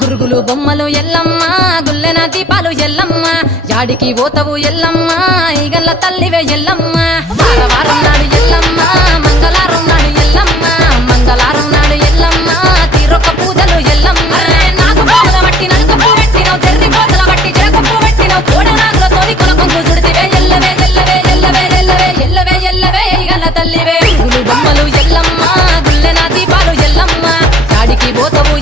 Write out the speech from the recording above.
గురుగులు బొమ్మలు ఎల్లమ్మ గుల్లెన దీపాలు ఎల్లమ్మ యాడికి పోతవు ఎల్లమ్మ ఈగల్ల తల్లివే ఎల్లమ్మ వారం నాడు ఎల్లమ్మ మంగళవారం నాడు ఎల్లమ్మ మంగళవారం నాడు ఎల్లమ్మ తీరొక్క పూజలు ఎల్లమ్మ నాకు పూల బట్టి నలుగు పూ పెట్టినవు జర్రి కోతల బట్టి జరగప్పు పెట్టినవు కోడ నాగులతోని కొనకొంగు చుడితివే ఎల్లవే ఎల్లవే ఎల్లవే ఎల్లవే ఎల్లవే ఎల్లవే ఈగల్ల తల్లివే గురుగులు బొమ్మలు ఎల్లమ్మ గుల్లెన దీపాలు ఎల్లమ్మ యాడికి పోతవు